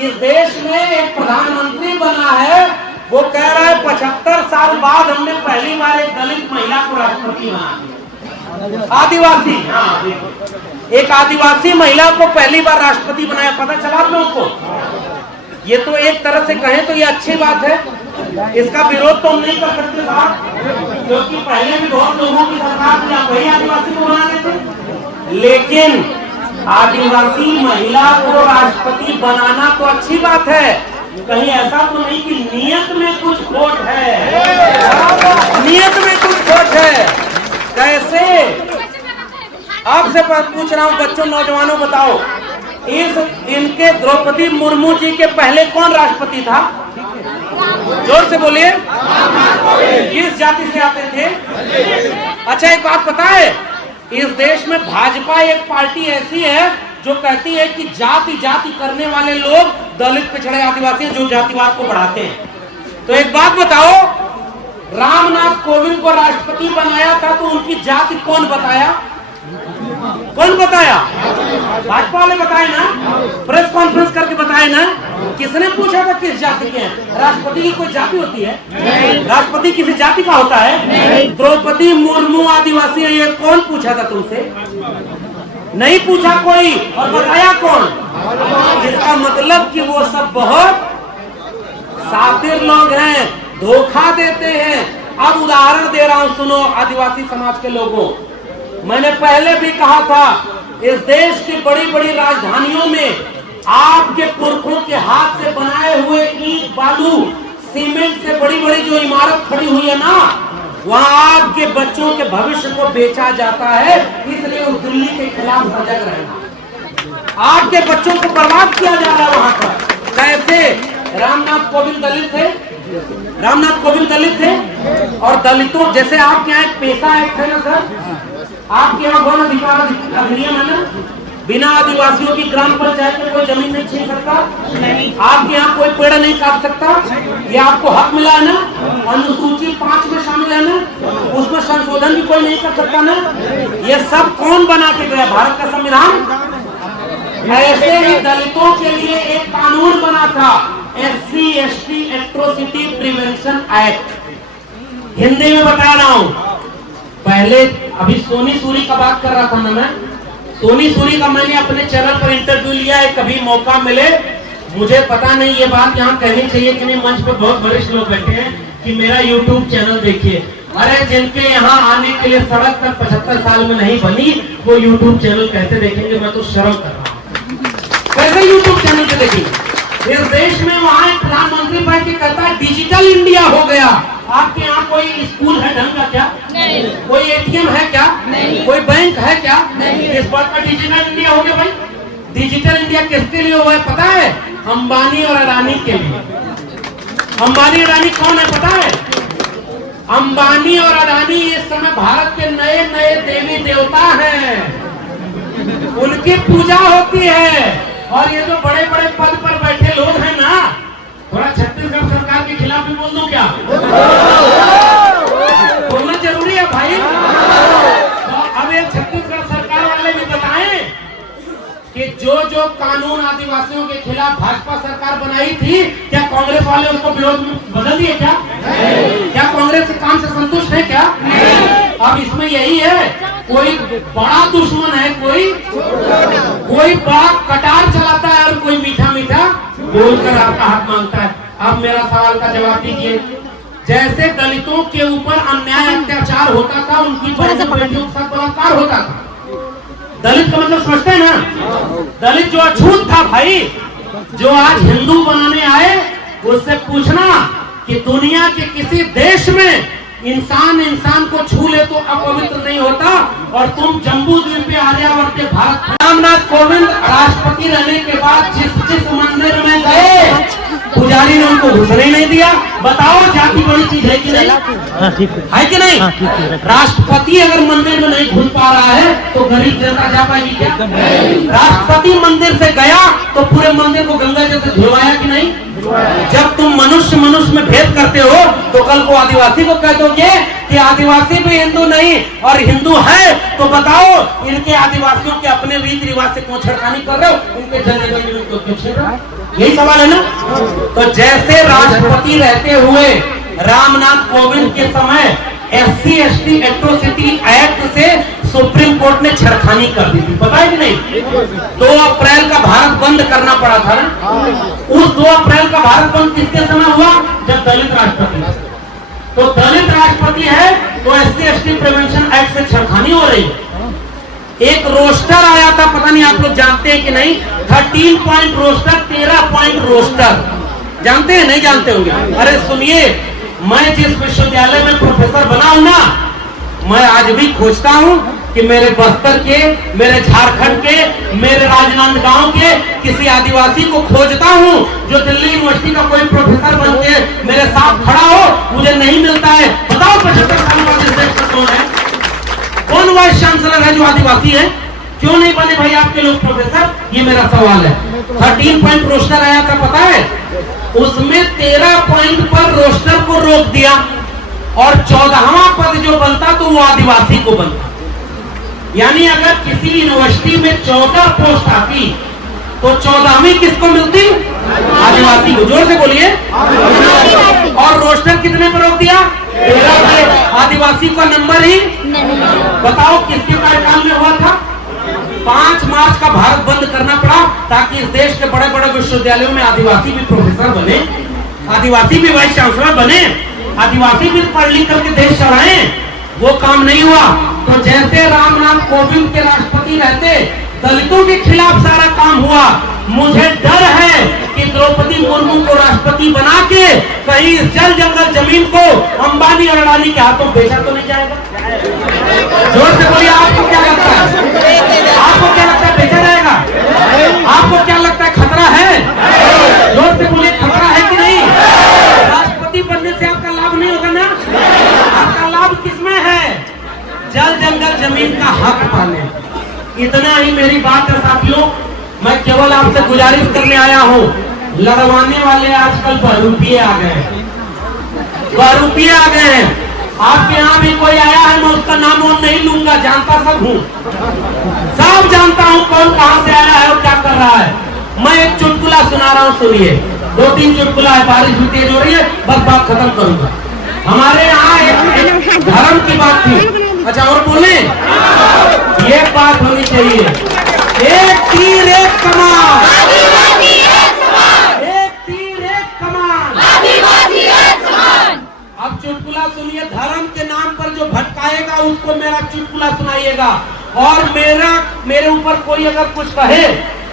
इस देश में एक प्रधानमंत्री बना है, वो कह रहा है 75 साल बाद हमने पहली बार एक दलित महिला को राष्ट्रपति बना दिया। आदिवासी, एक आदिवासी महिला को पहली बार राष्ट्रपति बनाया। पता चला आप लोगों को? ये तो एक तरह से कहें तो ये अच्छी बात है, इसका विरोध तो हम नहीं कर सकते साहब, क्योंकि पहले भी बहुत लोगों की सरकार थी, आप वही आदिवासी को बना देते। लेकिन आदिवासी महिला को राष्ट्रपति बनाना तो अच्छी बात है, कहीं ऐसा तो नहीं कि नियत में कुछ खोट है, नियत में कुछ खोट है। कैसे? आपसे पूछ रहा हूं बच्चों, नौजवानों, बताओ इनके द्रौपदी मुर्मू जी के पहले कौन राष्ट्रपति था? जोर से बोलिए। किस जाति से आते थे? अच्छा, एक बात पता है, इस देश में भाजपा एक पार्टी ऐसी है जो कहती है कि जाति जाति करने वाले लोग दलित, पिछड़े, आदिवासी जो जातिवाद को बढ़ाते हैं। तो एक बात बताओ, रामनाथ कोविंद को राष्ट्रपति बनाया था तो उनकी जाति कौन बताया? कौन बताया? भाजपा वाले बताए ना, प्रेस कॉन्फ्रेंस करके बताए ना। किसने पूछा था किस जाति के हैं? राष्ट्रपति की कोई जाति होती है? राष्ट्रपति किसी जाति का होता है? द्रौपदी मुर्मू आदिवासी है, ये कौन पूछा था तुमसे? नहीं पूछा कोई, और बताया कौन? इसका मतलब कि वो सब बहुत सातिर लोग हैं, धोखा देते हैं। अब उदाहरण दे रहा हूं, सुनो आदिवासी समाज के लोगों, मैंने पहले भी कहा था, इस देश की बड़ी बड़ी राजधानियों में आपके पुरखों के हाथ से बनाए हुए ईंट, बालू, सीमेंट से बड़ी बड़ी जो इमारत खड़ी हुई है ना, वहां आपके बच्चों के भविष्य को बेचा जाता है। इसलिए उस दिल्ली के खिलाफ सजग रहना, आपके बच्चों को बर्बाद किया जा रहा है वहां पर। कैसे? रामनाथ कोविंद दलित थे, रामनाथ कोविंद दलित थे, और दलितों जैसे आपके यहाँ एक पेशा एक्ट है ना सर, आपके यहाँ वन अधिकार अधिनियम है ना, बिना आदिवासियों की ग्राम पंचायत में कोई जमीन नहीं छीन सकता, आपके यहाँ कोई पेड़ नहीं काट सकता, ये आपको हक मिला है ना। अनुसूची 5 में शामिल है ना, उसमें संशोधन भी कोई नहीं कर सकता ना। ये सब कौन बना के गया? भारत का संविधान। ऐसे ही दलितों के लिए एक कानून बना था, SC/ST atrocity prevention act. Hindi में बता रहा हूँ, पहले अभी सोनी सूरी का बात कर रहा था ना मैं, सोनी सूरी का मैंने अपने चैनल पर इंटरव्यू लिया है, कभी मौका मिले, मुझे पता नहीं ये बात यहाँ कहनी चाहिए कि नहीं, मंच पे बहुत वरिष्ठ लोग बैठे हैं, कि मेरा YouTube चैनल देखिए। अरे जिनके यहाँ आने के लिए सड़क तक 75 साल में नहीं बनी, वो YouTube चैनल कैसे देखेंगे? मैं तो शर्म कर रहा हूँ, कैसे YouTube चैनल पे देखेंगे? इस देश में वहां एक प्रधानमंत्री बैठ के कहता है डिजिटल इंडिया हो गया। आपके यहाँ कोई स्कूल है ढंग का क्या? नहीं। कोई ATM है क्या? नहीं। कोई बैंक है क्या? नहीं। इस बात का डिजिटल इंडिया हो गया भाई। डिजिटल इंडिया किसके लिए हुआ है पता है? अंबानी और अडानी के लिए। अंबानी अडानी कौन है पता है? अंबानी और अडानी इस समय भारत के नए नए देवी देवता हैं, उनकी पूजा होती है। और ये जो बड़े बड़े पद पर बैठे लोग हैं ना, थोड़ा छत्तीसगढ़ सरकार के खिलाफ भी बोल दूं क्या? बोलना जरूरी है भाई। तो अब ये छत्तीसगढ़ सरकार वाले भी बताएं कि जो जो कानून आदिवासियों के खिलाफ भाजपा सरकार बनाई थी, क्या कांग्रेस वाले उसको विरोध में बदल दिए क्या? क्या कांग्रेस के काम से संतुष्ट है क्या? अब इसमें यही है, कोई बड़ा दुश्मन है, कोई बड़ा कटार चलाता है और कोई मीठा मीठा बोलकर आपका हाथ मांगता है। अब मेरा सवाल का जवाब दीजिए, जैसे दलितों के ऊपर अन्याय अत्याचार होता था, उनकी बेटियों के साथ बलात्कार होता था, दलित का मतलब समझते हैं ना? दलित जो अछूत था भाई, जो आज हिंदू बनाने आए, उससे पूछना कि दुनिया के किसी देश में इंसान को छू ले तो अपवित्र नहीं होता, और तुम जम्बू द्वीप पे आर्यावर्त भारत। रामनाथ कोविंद राष्ट्रपति रहने के बाद जिस मंदिर में गए, पुजारी ने उनको घुसने नहीं दिया। बताओ जाति बड़ी चीज है कि नहीं? है कि नहीं? राष्ट्रपति अगर मंदिर में नहीं घुस पा रहा है तो गरीब जनता जा पाएगी क्या? राष्ट्रपति मंदिर से गया तो पूरे मंदिर को गंगा जल से धुलवाया कि नहीं? जब तुम मनुष्य में भेद करते हो तो कल को आदिवासी को कह दोगे कि आदिवासी भी हिंदू नहीं, और हिंदू है तो बताओ इनके आदिवासियों के अपने रीति रिवाज से क्यों छेड़खानी कर रहे हो, इनके जंगल में क्यों छेड़ रहे हो? यही सवाल है ना। तो जैसे राष्ट्रपति रहते हुए रामनाथ कोविंद के समय SC/ST एट्रोसिटी एक्ट से सुप्रीम कोर्ट ने छेड़खानी कर दी थी, पता है कि नहीं? 2 अप्रैल का भारत बंद करना पड़ा था ना। उस 2 अप्रैल का भारत बंद किसके समय हुआ? जब दलित राष्ट्रपति। तो दलित राष्ट्रपति है तो SC/ST प्रिवेंशन एक्ट से छेड़खानी हो रही है। एक रोस्टर आया था, पता नहीं आप लोग जानते हैं कि नहीं, 13 पॉइंट रोस्टर, 13 पॉइंट रोस्टर, जानते हैं नहीं जानते होंगे? अरे सुनिए, मैं जिस विश्वविद्यालय में प्रोफेसर बना हूं ना, मैं आज भी खोजता हूं कि मेरे बस्तर के, मेरे झारखंड के, मेरे राजनांदगांव के किसी आदिवासी को खोजता हूं जो दिल्ली यूनिवर्सिटी का कोई प्रोफेसर बन के मेरे साथ खड़ा हो, मुझे नहीं मिलता है। बताओ 75 साल बाद इस देश में कौन है? कौन वाइस चांसलर है जो आदिवासी है? क्यों नहीं बने भाई आपके लोग प्रोफेसर? ये मेरा सवाल है। 13 पॉइंट रोस्टर आया था, पता है? उसमें 13 पॉइंट पर रोस्टर को रोक दिया और 14वां पद जो बनता तो वो आदिवासी को बनता। यानी अगर किसी यूनिवर्सिटी में 14 पोस्ट आती तो 14वीं किसको मिलती? आदिवासी को। जोर से बोलिए। और रोस्टर कितने पर रोक दिया? 13 पे। आदिवासी का नंबर ही बताओ किसके कार्यकाल में हुआ था? 5 मार्च का भारत बंद करना पड़ा ताकि इस देश के बड़े बड़े विश्वविद्यालयों में आदिवासी भी प्रोफेसर बने, आदिवासी भी वाइस चांसलर बने, आदिवासी भी पढ़ लिख करके देश चलाएं। वो काम नहीं हुआ। तो जैसे रामनाथ कोविंद के राष्ट्रपति रहते दलितों के खिलाफ सारा काम हुआ। मुझे डर है कि द्रौपदी मुर्मू को राष्ट्रपति बना के कहीं जल जंगल जमीन को अंबानी और अडानी के हाथों बेचा तो नहीं जाएगा? जोर से बोलिए, आपको क्या लगता है? आपको क्या लगता है बेचा जाएगा? आपको क्या लगता है खतरा है? जोर से बोलिए, खतरा है कि नहीं? राष्ट्रपति बनने से आपका लाभ नहीं होगा ना? आपका लाभ किसमें है? जल जंगल जमीन का हक पाने। इतना ही मेरी बात है साथियों। मैं केवल आपसे गुजारिश करने आया हूँ, लड़वाने वाले आजकल बहरूपिये आ गए हैं, बहरूपिये आ गए हैं। आपके यहाँ भी कोई आया है, मैं उसका नाम और नहीं लूंगा, जानता सब हूँ, सब जानता हूँ कौन कहाँ से आया है और क्या कर रहा है। मैं एक चुटकुला सुना रहा हूँ, सुनिए। 2-3 चुटकुला है, बारिश भी तेज हो रही है, बस बात खत्म करूंगा। हमारे यहाँ एक धर्म की बात थी। अच्छा और बोले, ये बात होनी चाहिए, एक तीर एक कमान, एक तीर एक कमान। अब चुटकुला सुनिए, धर्म के नाम पर जो भटकाएगा उसको मेरा चुटकुला सुनाइएगा, और मेरे ऊपर कोई अगर कुछ कहे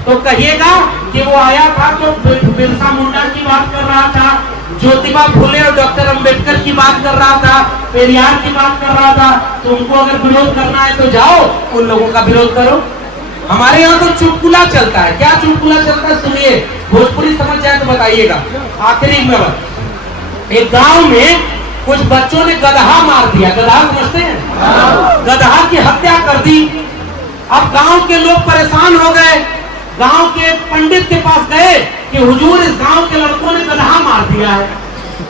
तो कहिएगा कि वो आया था तो बिरसा मुंडा की बात कर रहा था, ज्योतिबा फुले और डॉक्टर अंबेडकर की बात कर रहा था, पेरियार की बात कर रहा था। तो उनको अगर विरोध करना है तो जाओ उन लोगों का विरोध करो। हमारे यहाँ तो चुटकुला चलता है। क्या चुटकुला चलता है सुनिए, भोजपुरी समझ जाए तो बताइएगा। आखिरी में एक गांव में कुछ बच्चों ने गधा मार दिया। गधा समझते हैं? गधा की हत्या कर दी। अब गांव के लोग परेशान हो गए, गांव के पंडित के पास गए कि हुजूर इस गांव के लड़कों ने गधा मार दिया है।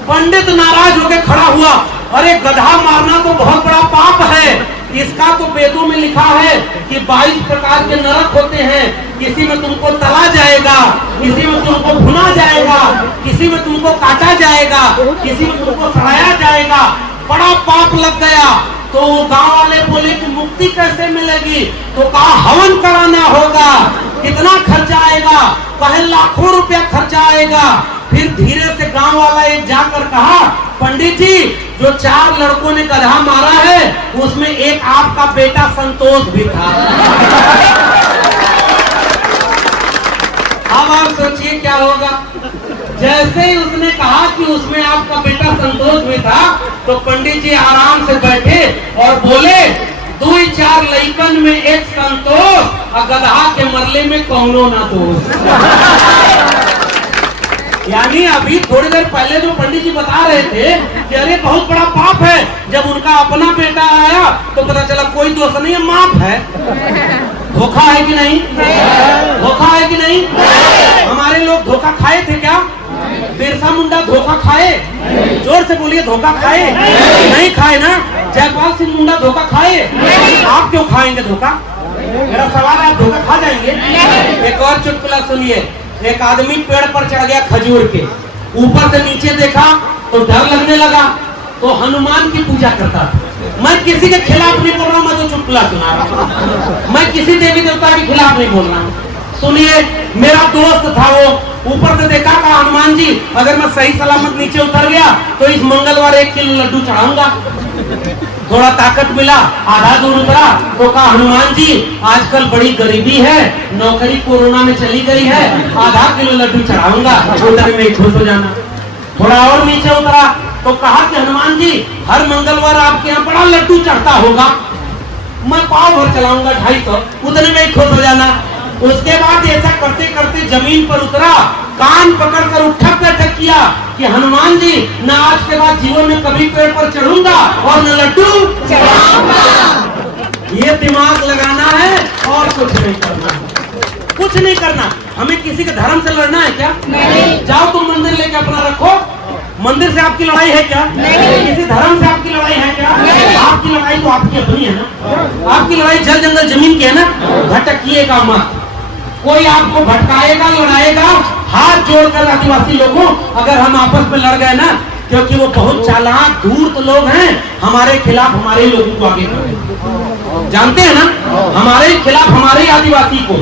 पंडित नाराज होकर खड़ा हुआ, अरे गधा मारना तो बहुत बड़ा पाप है, इसका तो वेदों में लिखा है कि 22 प्रकार के नरक होते हैं, किसी में तुमको तला जाएगा, किसी में तुमको भुना जाएगा, किसी में तुमको काटा जाएगा, किसी में तुमको सड़ाया जाएगा। बड़ा पाप लग गया। तो गांव वाले बोले कि मुक्ति कैसे मिलेगी? तो कहा हवन कराना होगा। कितना खर्चा आएगा? कहे लाखों रुपया खर्चा आएगा। फिर धीरे से गांव वाला एक जाकर कहा, पंडित जी जो 4 लड़कों ने गधा मारा है उसमें एक आपका बेटा संतोष भी था। अब आप सोचिए क्या होगा। जैसे ही उसने कहा कि उसमें आपका बेटा संतोष भी था, तो पंडित जी आराम से बैठे और बोले, 2-4 लइकन में एक संतोष और गधा के मरले में कौनो ना दोष। यानी अभी थोड़ी देर पहले जो पंडित जी बता रहे थे कि अरे बहुत बड़ा पाप है, जब उनका अपना बेटा आया तो पता चला कोई दोष नहीं है, माफ है। धोखा है कि नहीं? धोखा है कि नहीं? हमारे लोग धोखा खाए थे क्या? बिरसा बिरसा मुंडा धोखा खाए? जोर से बोलिए, धोखा खाए? नहीं खाए ना। जयपाल सिंह मुंडा धोखा खाए? आप क्यों खाएंगे धोखा? मेरा सवाल है, आप धोखा खा जाएंगे? एक और चुटकुला सुनिए। एक आदमी पेड़ पर चढ़ गया खजूर के, ऊपर से नीचे देखा तो डर लगने लगा, तो हनुमान की पूजा करता था। मैं किसी के खिलाफ नहीं बोल रहा हूं, मैं तो चुटकुला सुना रहा हूं। मैं किसी देवी देवता के खिलाफ नहीं बोल रहा हूं। सुनिए, मेरा दोस्त था, वो ऊपर से देखा, कहा हनुमान जी अगर मैं सही सलामत नीचे उतर गया तो इस मंगलवार 1 किलो लड्डू चढ़ाऊंगा। थोड़ा ताकत मिला, आधा दूर उतरा तो कहा हनुमान जी आजकल बड़ी गरीबी है, नौकरी कोरोना में चली गई है, आधा किलो लड्डू चढ़ाऊंगा, उधर में खुश हो जाना। थोड़ा और नीचे उतरा तो कहा कि हनुमान जी हर मंगलवार आपके यहाँ बड़ा लड्डू चढ़ता होगा, मैं पाव भर चलाऊंगा 250, उतने में खुश हो जाना। उसके बाद ऐसा करते करते जमीन पर उतरा, कान पकड़कर उठक बैठक किया कि हनुमान जी न आज के बाद जीवन में कभी पेड़ पर चढ़ूंगा और न लड्डू चढ़ाऊंगा। ये दिमाग लगाना है और कुछ नहीं करना, कुछ नहीं करना। हमें किसी के धर्म से लड़ना है क्या? नहीं। जाओ तुम मंदिर लेके अपना रखो, मंदिर से आपकी लड़ाई है क्या? नहीं। किसी धर्म से आपकी लड़ाई है क्या? नहीं। आपकी लड़ाई तो आपकी अपनी है ना। आपकी लड़ाई जल जंगल जमीन की है ना। भटकिएगा मत, कोई आपको भटकाएगा, लड़ाएगा। हाथ जोड़कर आदिवासी लोगों, अगर हम आपस में लड़ गए ना, क्योंकि वो बहुत चालाक धूर्त लोग हैं, हमारे खिलाफ हमारे लोगों को आगे करेंगे, जानते हैं ना, हमारे खिलाफ हमारे आदिवासी को।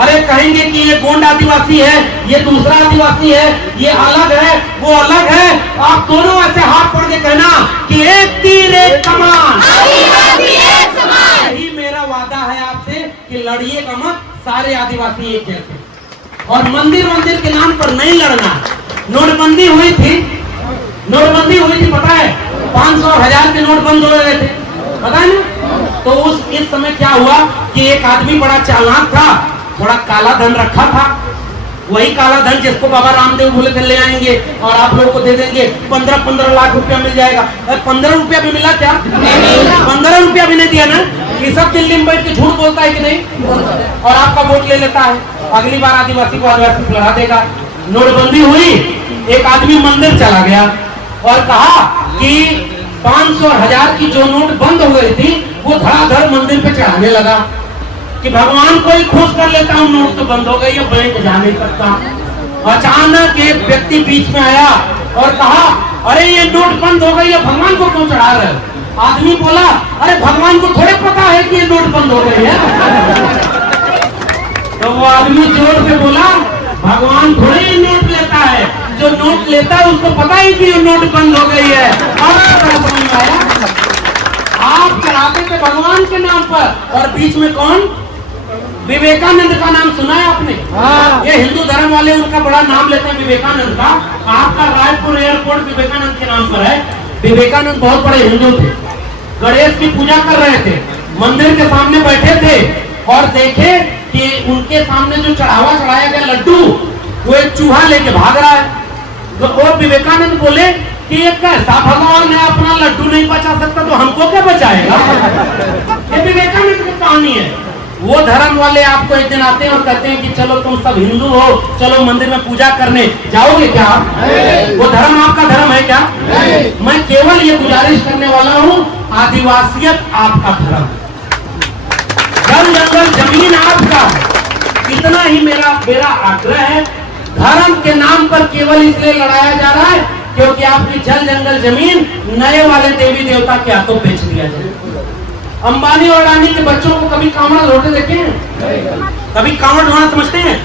अरे कहेंगे कि ये गोंड आदिवासी है, ये दूसरा आदिवासी है, ये अलग है, वो अलग है। आप दोनों ऐसे हाथ पकड़ के कहना कि एक तीर एक कमान, यही मेरा वादा है आपसे कि लड़िएगा मत, सारे आदिवासी एक जैसे। और मंदिर मंदिर के नाम पर नहीं लड़ना। नोटबंदी हुई थी, नोटबंदी हुई थी, पता है 500 और 1000 के नोट बंद हो गए थे, पता है ना। तो इस समय क्या हुआ कि एक आदमी बड़ा चालाक था, थोड़ा काला धन रखा था, वही काला धन जिसको बाबा रामदेव बोले थे ले आएंगे और आप लोगों को दे देंगे, 15-15 लाख रुपया मिल जाएगा। 15 रुपया भी मिला क्या? 15 रुपया भी नहीं दिया ना। ये सब दिल्ली में बैठ के झूठ बोलता है कि नहीं, और आपका वोट ले लेता है। अगली बार आदिवासी को आदिवासी लड़ा देगा। नोटबंदी हुई, एक आदमी मंदिर चला गया और कहा कि 500 और 1000 की जो नोट बंद हो गई थी वो धड़ाधड़ मंदिर पे चढ़ाने लगा कि भगवान को ही खुश कर लेता हूँ, नोट तो बंद हो गई है, बैंक जा नहीं सकता। अचानक एक व्यक्ति बीच में आया और कहा अरे ये नोट बंद हो गई है, भगवान को क्यों चढ़ा रहे? आदमी बोला अरे भगवान को थोड़े पता है कि ये नोट बंद हो गई है। तो वो आदमी जोर से बोला भगवान थोड़े ही नोट लेता है, जो नोट लेता है उसको पता ही कि ये नोट बंद हो गई है। आप चढ़ाते थे भगवान के नाम पर, और बीच में कौन? विवेकानंद का नाम सुना है आपने? ये हिंदू धर्म वाले उनका बड़ा नाम लेते हैं विवेकानंद का। आपका रायपुर एयरपोर्ट विवेकानंद के नाम पर है। विवेकानंद बहुत बड़े हिंदू थे, गणेश की पूजा कर रहे थे, मंदिर के सामने बैठे थे और देखे कि उनके सामने जो चढ़ावा चढ़ाया गया लड्डू, वो एक चूहा लेके भाग रहा है। तो और विवेकानंद बोले कि ये कैसा भगवान है, अपना लड्डू नहीं बचा सकता तो हमको क्या बचाएगा? ये विवेकानंद की कहानी है। वो धर्म वाले आपको एक दिन आते हैं और कहते हैं कि चलो तुम सब हिंदू हो, चलो मंदिर में पूजा करने, जाओगे क्या? वो धर्म आपका धर्म है क्या? मैं केवल ये गुजारिश करने वाला हूँ, आदिवासियत आपका धर्म, जल जंगल जमीन आपका, इतना ही मेरा आग्रह है। धर्म के नाम पर केवल इसलिए लड़ाया जा रहा है क्योंकि आपकी जल जंगल जमीन नए वाले देवी देवता के हाथों बेच दिया जाए। अंबानी और अडानी के बच्चों को कभी कांवड़ लौटे देखे हैं? कभी कांवड़ ढोना समझते हैं?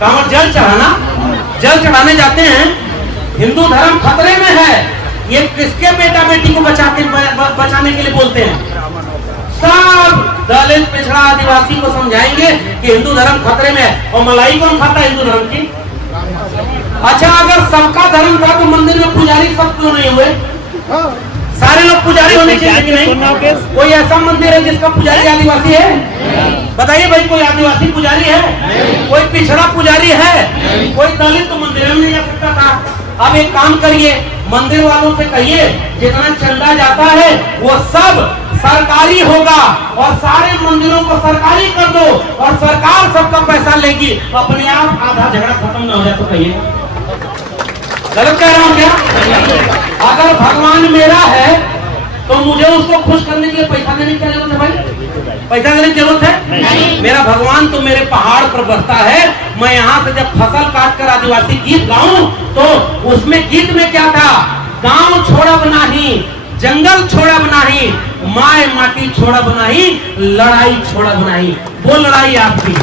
कांवड़ जल चढ़ाना, जल चढ़ाने जाते हैं। हिंदू धर्म खतरे में है, ये किसके बेटा बेटी को बचाने के लिए बोलते हैं? सब दलित पिछड़ा आदिवासी को समझाएंगे कि हिंदू धर्म खतरे में है। और मलाई कौन खाता है हिंदू धर्म की? अच्छा, अगर सबका धर्म था तो मंदिर में पुजारी सब क्यों नहीं हुए? सारे लोग पुजारी होने चाहिए कि नहीं? कोई ऐसा मंदिर है जिसका पुजारी आदिवासी है? बताइए भाई, कोई आदिवासी पुजारी है? कोई पिछड़ा पुजारी है? कोई दलित तो मंदिर में नहीं जा सकता था। अब एक काम करिए, मंदिर वालों से कहिए जितना चंदा जाता है वो सब सरकारी होगा और सारे मंदिरों को सरकारी कर दो और सरकार सबका पैसा लेगी, अपने आप आधा झगड़ा खत्म न हो जाए तो कहिए। गलत कह रहा हूं क्या? अगर भगवान मेरा है तो मुझे उसको खुश करने के लिए पैसा देने की क्या जरूरत है भाई? पैसा देने की जरूरत है? मेरा भगवान तो मेरे पहाड़ पर बसता है। मैं यहाँ से जब फसल काट कर आदिवासी गीत गाऊं तो उसमें गीत में क्या था? गांव छोड़ा बना ही, जंगल छोड़ा बना ही, माए माटी छोड़ा बना ही, लड़ाई छोड़ा बना ही। वो लड़ाई आपकी